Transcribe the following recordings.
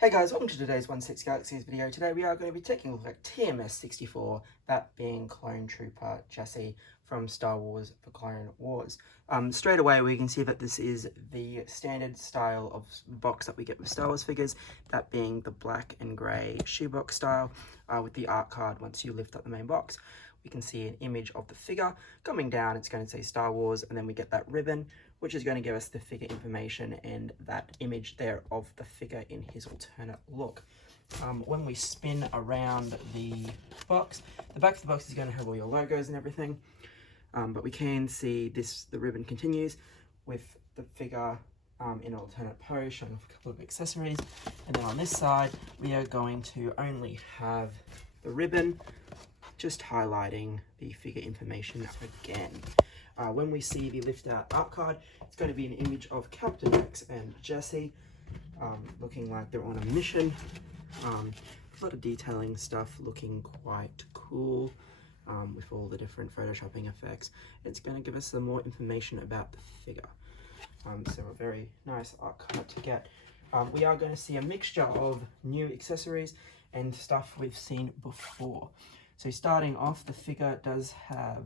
Hey guys, welcome to today's 16 Galaxies video. Today we are going to be taking a look at TMS 64, that being Clone Trooper Jesse from Star Wars: The Clone Wars. Straight away we can see that this is the standard style of box that we get with Star Wars figures, that being the black and grey shoebox style with the art card. Once you lift up the main box, we can see an image of the figure. Coming down, it's going to say Star Wars, and then we get that ribbon, which is going to give us the figure information and that image there of the figure in his alternate look. When we spin around the box, the back of the box is going to have all your logos and everything, but we can see the ribbon continues with the figure in an alternate pose, showing off a couple of accessories. And then on this side, we are going to only have the ribbon, just highlighting the figure information again. When we see the lift out art card, it's going to be an image of Captain Rex and Jesse, looking like they're on a mission. A lot of detailing stuff, looking quite cool with all the different photoshopping effects. It's going to give us some more information about the figure. So a very nice art card to get. We are going to see a mixture of new accessories and stuff we've seen before. So starting off, the figure does have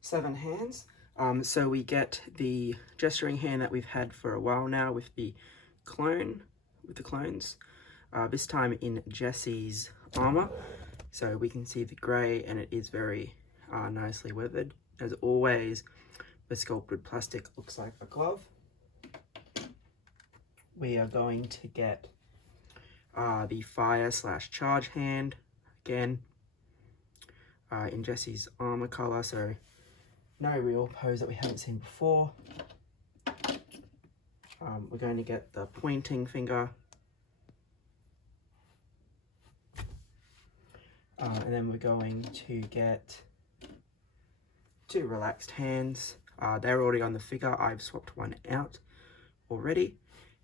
seven hands. So we get the gesturing hand that we've had for a while now with the clones. This time in Jesse's armor. So we can see the grey, and it is very nicely weathered. As always, the sculpted plastic looks like a glove. We are going to get the fire/charge hand again in Jesse's armor color, so no real pose that we haven't seen before. We're going to get the pointing finger, and then we're going to get two relaxed hands. They're already on the figure. I've swapped one out already.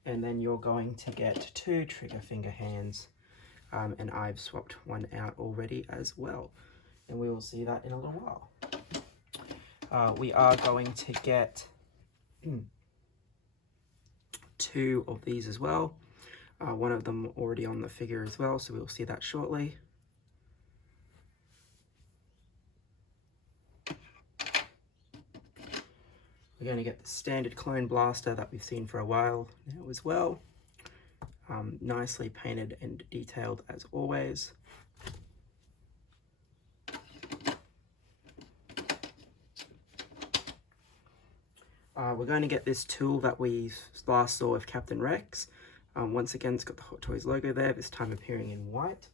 And then you're going to get two trigger finger hands, and I've swapped one out already as well, and we will see that in a little while. We are going to get two of these as well, one of them already on the figure as well, so we'll see that shortly. We're going to get the standard clone blaster that we've seen for a while now as well. Nicely painted and detailed as always. We're going to get this tool that we last saw with Captain Rex. Once again, it's got the Hot Toys logo there, this time appearing in white.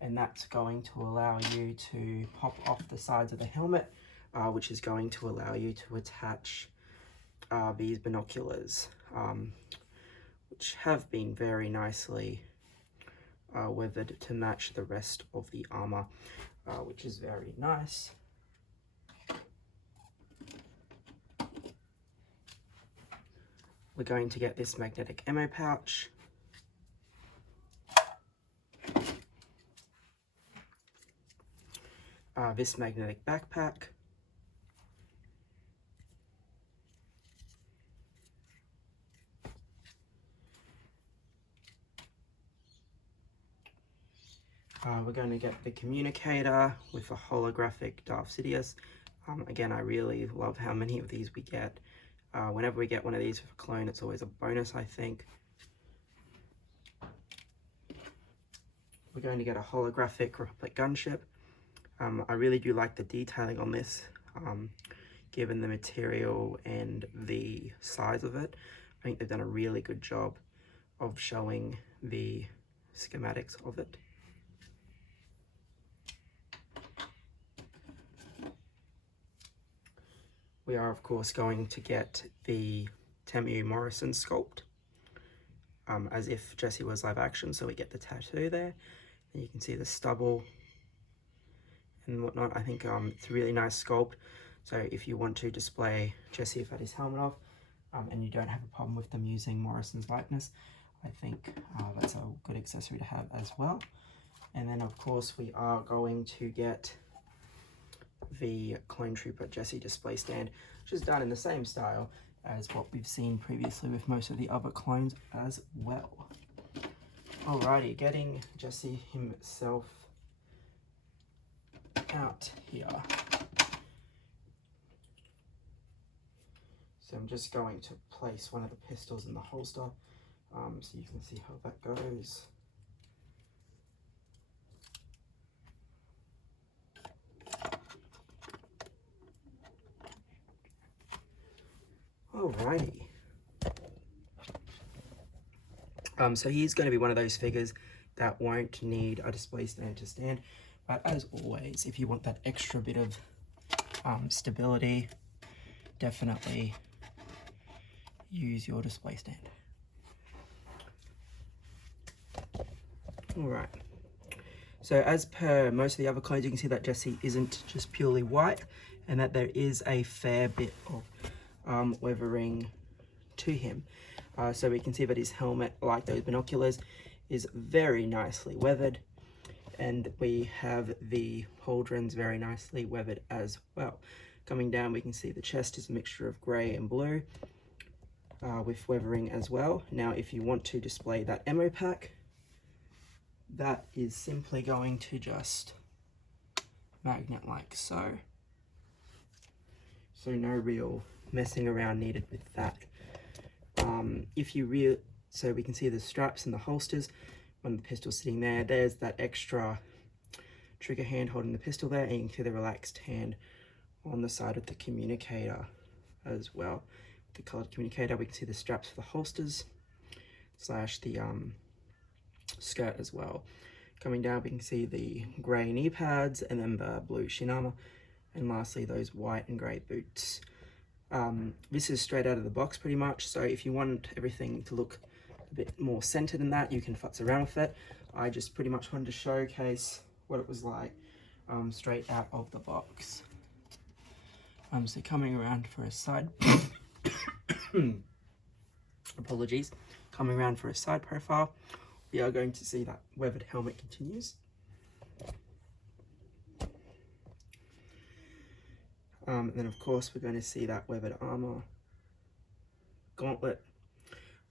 And that's going to allow you to pop off the sides of the helmet, which is going to allow you to attach these binoculars, which have been very nicely weathered to match the rest of the armor, which is very nice. We're going to get this magnetic ammo pouch, this magnetic backpack, we're going to get the communicator with a holographic Darth Sidious. Again, I really love how many of these we get. Whenever we get one of these for a clone, it's always a bonus, I think. We're going to get a holographic Republic gunship. I really do like the detailing on this, given the material and the size of it. I think they've done a really good job of showing the schematics of it. We are, of course, going to get the Temu Morrison sculpt, as if Jesse was live action, so we get the tattoo there. And you can see the stubble and whatnot. I think it's a really nice sculpt. So if you want to display Jesse without his helmet off, and you don't have a problem with them using Morrison's likeness, I think that's a good accessory to have as well. And then, of course, we are going to get the Clone Trooper Jesse display stand, which is done in the same style as what we've seen previously with most of the other clones as well. Alrighty, getting Jesse himself out here. So I'm just going to place one of the pistols in the holster so you can see how that goes. Alrighty. So he's going to be one of those figures that won't need a display stand to stand, but as always, if you want that extra bit of stability, definitely use your display stand. Alright, so as per most of the other clones, you can see that Jesse isn't just purely white, and that there is a fair bit of weathering to him. So we can see that his helmet, like those binoculars, is very nicely weathered, and we have the pauldrons very nicely weathered as well. Coming down, we can see the chest is a mixture of grey and blue with weathering as well. Now, if you want to display that ammo pack, that is simply going to just magnet like so. So no real messing around needed with that. So we can see the straps and the holsters. One of the pistols sitting there. There's that extra trigger hand holding the pistol there, and you can see the relaxed hand on the side of the communicator as well. The colored communicator, we can see the straps for the holsters slash the skirt as well. Coming down, we can see the grey knee pads and then the blue shin armor, and lastly those white and grey boots. This is straight out of the box pretty much, so if you want everything to look a bit more centered in that, you can futz around with it. I just pretty much wanted to showcase what it was like straight out of the box. So coming around for a side apologies, coming around for a side profile, we are going to see that weathered helmet continues. And then of course we're going to see that weathered armor, gauntlet.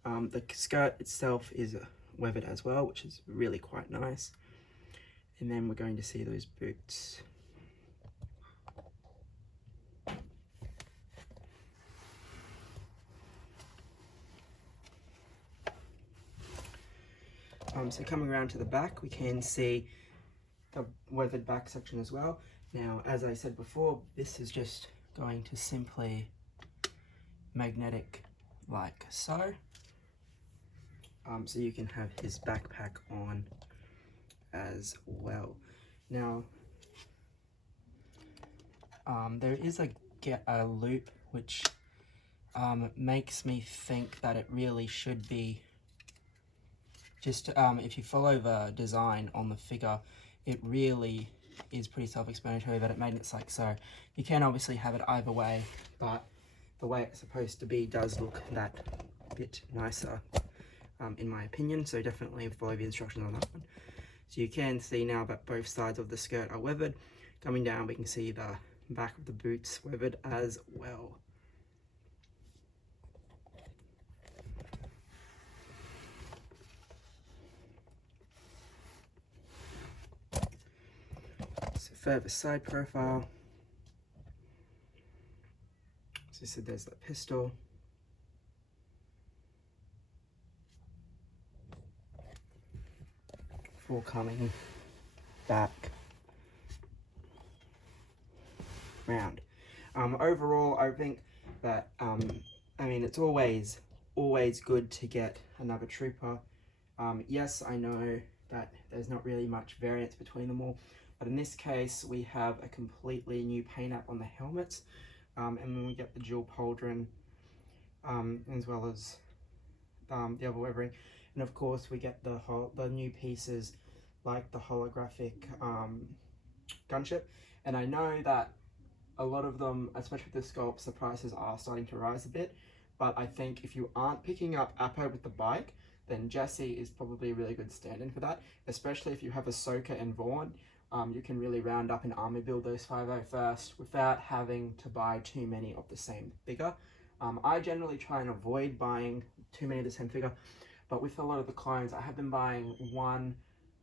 The skirt itself is weathered as well, which is really quite nice. And then we're going to see those boots. So coming around to the back, we can see the weathered back section as well. Now, as I said before, this is just going to simply magnetic like so. So you can have his backpack on as well. Now, there is a loop which makes me think that it really should be just, if you follow the design on the figure, it really is pretty self-explanatory that it magnets like so. You can obviously have it either way, but the way it's supposed to be does look that bit nicer, in my opinion, so definitely follow the instructions on that one. So you can see now that both sides of the skirt are weathered. Coming down, we can see the back of the boots weathered as well. So further side profile. So you said there's that pistol. Before coming back round. Overall, I think that, I mean, it's always good to get another trooper. Yes, I know that there's not really much variance between them all, but in this case, we have a completely new paint app on the helmets, and then we get the dual pauldron, as well as the other weathering. And of course, we get the new pieces like the holographic gunship. And I know that a lot of them, especially with the sculpts, the prices are starting to rise a bit. But I think if you aren't picking up Apo with the bike, then Jesse is probably a really good stand-in for that. Especially if you have Ahsoka and Vaughn, you can really round up and army build those 5.0 first without having to buy too many of the same figure. I generally try and avoid buying too many of the same figure, but with a lot of the clones, I have been buying one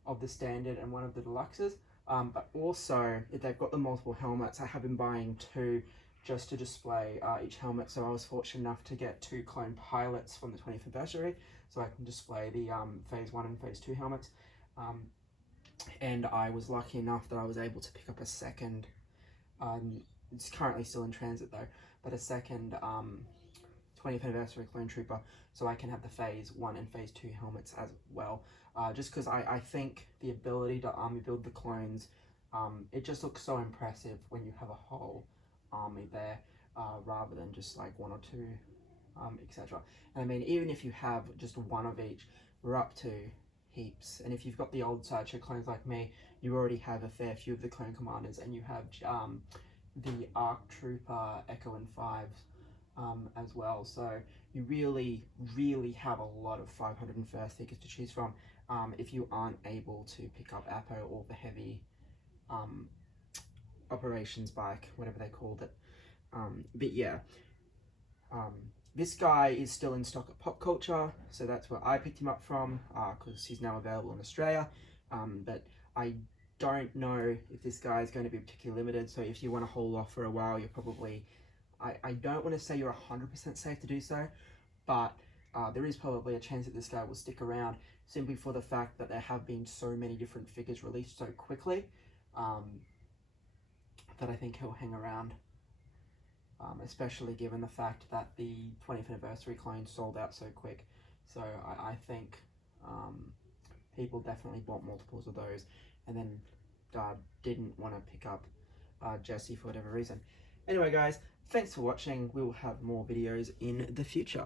of the standard and one of the deluxes. But also, if they've got the multiple helmets, I have been buying two just to display each helmet. So I was fortunate enough to get two clone pilots from the 20th anniversary, so I can display the Phase 1 and Phase 2 helmets. And I was lucky enough that I was able to pick up a second, it's currently still in transit though, but a second 20th anniversary clone trooper, so I can have the Phase 1 and Phase 2 helmets as well. Just because I think the ability to army build the clones, it just looks so impressive when you have a whole army there, rather than just like one or two, etc. And I mean, even if you have just one of each, we're up to heaps. And if you've got the old Sideshow clones like me, you already have a fair few of the clone commanders, and you have the ARC Trooper Echo and Fives as well. So you really have a lot of 501st figures to choose from if you aren't able to pick up Apo or the heavy operations bike, whatever they called it. But yeah, this guy is still in stock at Pop Culture, so that's where I picked him up from, because he's now available in Australia. But I don't know if this guy is going to be particularly limited, so if you want to hold off for a while, you're probably, I don't want to say you're 100% safe to do so, but there is probably a chance that this guy will stick around, simply for the fact that there have been so many different figures released so quickly, that I think he'll hang around. Especially given the fact that the 20th anniversary clones sold out so quick. So I think people definitely bought multiples of those and then didn't want to pick up Jesse for whatever reason. Anyway guys, thanks for watching. We will have more videos in the future.